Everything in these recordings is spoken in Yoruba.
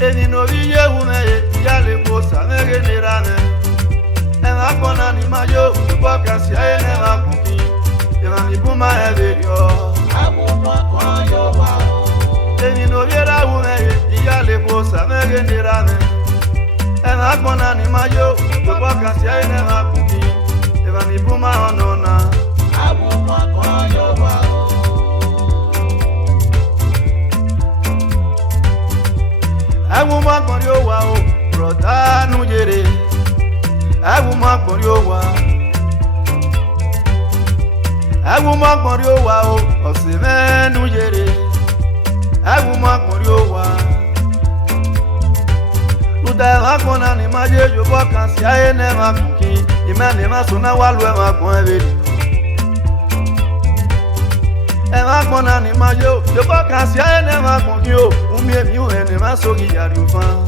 Eni no viye ume Iyalekhue samege nirane. Ema kona ni mayo boka si ene makuki. Ema ni buma eberio. Abuma kwa yo wa. Eni no viera ume Iyalekhue samege nirane. Ema kona ni mayo boka si ene makuki. Ema ni buma onona. Abuma kwa yo wa. Abuma kwa yo wa o, brother nujere. Abuma kwa yo wa. Abuma kwa yo wa o, osime nujere. Abuma kwa yo wa. Luda makona ni maje yo boka si ene makuki. Imane masona walwe makon ebedi. Ema kona ni mayo yo boka si ene makuki o. Umie mi o ene masogi yari ufan.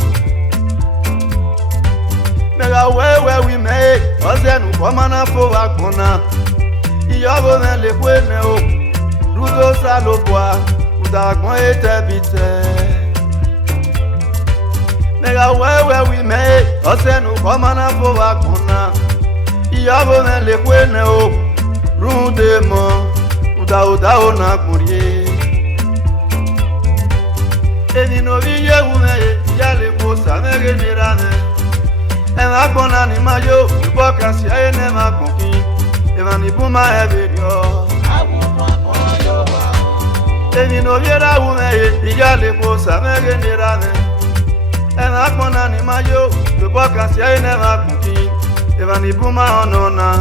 Mega wewe wi me ozenu komana fo akona. Iyobo me le kwene o. Rudo salobwa udagbon ete bite. Mega wewe wi me ozenu komana fo akona. Iyobo me le kwene o. Rude mo uda ona kurie. Eni no viye ume Iyalekhue samege nirane. Ema kona ni mayo boka si ene makuki. Ema ni buma eberio. Abuma kwa yo wa. Eni no viera ume Iyalekhue samege nirane. Ema kona ni mayo boka si ene makuki. Ema ni buma onona.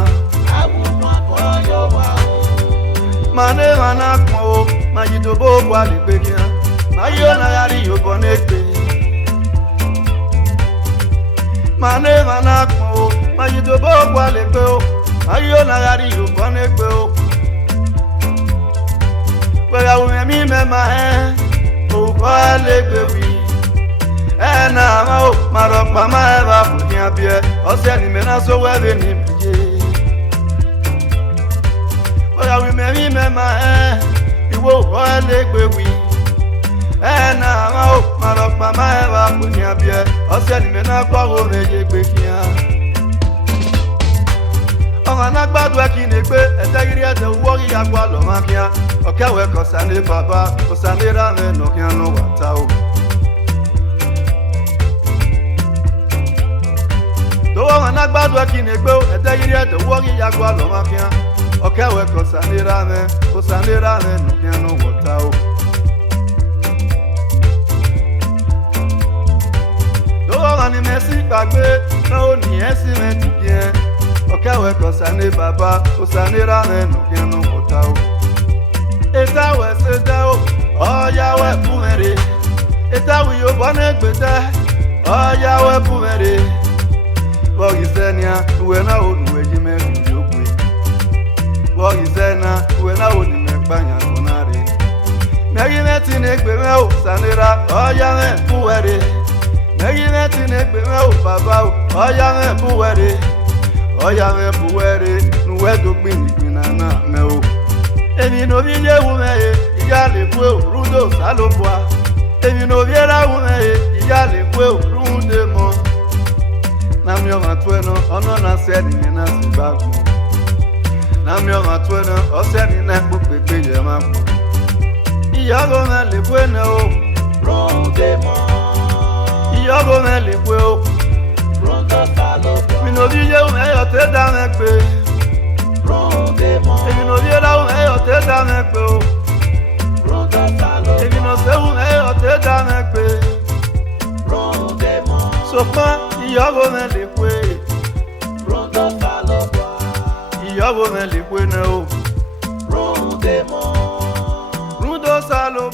Abuma kwa yo wa. Mane mana ko majito bo kwa lipekia. Mayo na yari yo bonete. Mane mana ko majito bo kwa lepeo. Mayo na yari yo bonete o. Wega ume mi mema o kwa lepewi. Na ma o marokpa ma eba funya bie. Ose ni mena so webe ni bie. Oya wi memi mema iwo ko Iyalekhue na ma o marokpa ma eba kunya bie ose ni me na gbo wo meje gbe kian o na gbadu akinegbe etegiri ete wo ri agba lo ma kian o kewe ko sane baba o sane ra me no kian no wata o do o na gbadu akinegbe etegiri ete wo ri agba lo ma kian Okewe kosanira me no piano wota o. Dowa ni mesi gbagbe na o ni esi me ti bien. Okewe kosane baba kosanira me no piano wota o. Eta we se da o, oya we pumere. Eta wi yo bone gbete, oya we pumere. Bogi senia, we na o nuwe jime kujokwe. Izena wena oni mekbanya konare Megi meti negbe me o sanira oya me buwere Megi meti negbe me o baba o oya me buwere nuwe dogbi nigbina na me o Emi no viye ume Iyalekhue rudo salobwa Emi no viera ume Iyalekhue runde mo Na mi o matweno ono na sedi ni na sibagmo Nami o matwena ose ni na pepe je ma po. Iyago me le kwena o Ronde mo. Iyago me le kwe o Ronde salo. Mi no viye o me yo te da me pe. Ronde mo. Mi no viye la o me yo te da me pe o Ronde salo. Mi no se o me yo te da me pe. Ronde mo. So fa iyago me le kwe. Ronde salo. Iyago me le kwena o Ronde mo. Rudo salo